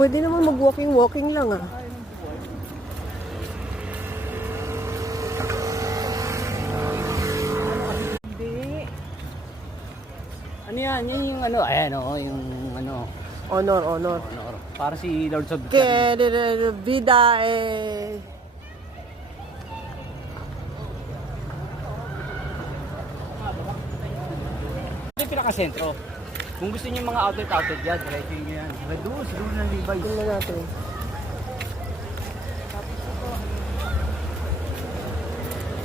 Pwede naman mag-walking-walking lang ah. Hindi. Ano yan? Yan yung ano, ayan o, yung ano. Honor, honor. Ano, para si Lord of Que vida eh. Ito yung pinaka-sentro. Kung gusto niyo mga outlet yan, diretso nyo yan. Doon, sa doon ng Levi's. Tingnan natin.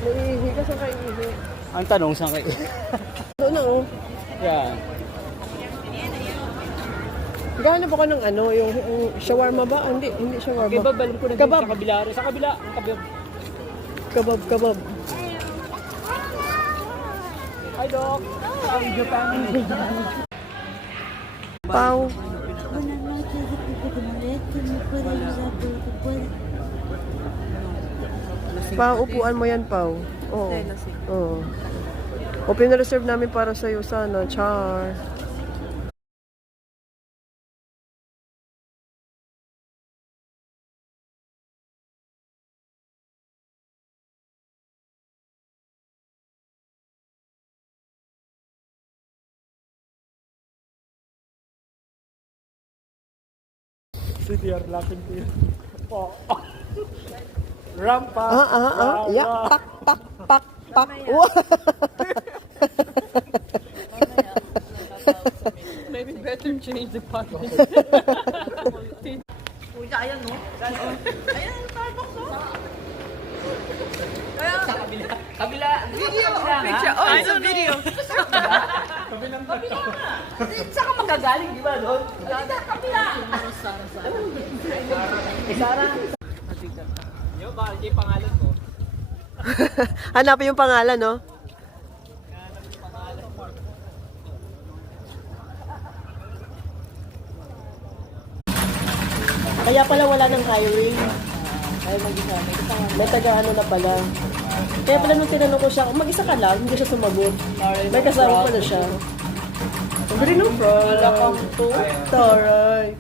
Naiihi ka sa kaiihi. Ang tanong, saan kayo? Doon na oh. Yan. Gaano ba ka ng ano, yung shawarma ba? Hindi, hindi shawarma. Kebab, alam ko na Kebab. sa kabila. Sa kabila, ang kebab. Kebab, kebab. Hi, Doc. Ang Japan. Pau. Pau, upuan mo yan, Pau. Oo. Oo. O pinareserve namin para sa'yo sana, Char. CTR, lapin ko yun. Rampa. Yeah. Pak, pak, pak, pak. Wow. Maybe better change the pattern. Uy, ayan no? Ayan, Starbucks no? Sa kabila. Kabila. Video, Kabila, picture. ha? Oh, it's a video. Kabila. Saan ka magagaling, di ba, doon? Kabila. Sara. Yo, bakit yung pangalan mo? Hanapin yung pangalan, no? Kaya pala wala ng hiring. May taga ano na pala. Kaya pala nung tinanong ko siya, mag-isa ka lang, hindi siya sumagot. May kasama pala siya. Ang galing ng frog. Taray.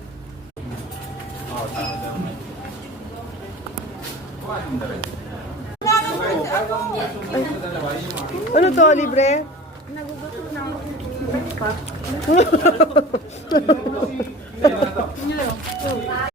Ano to, libre? Nagugutom na ako.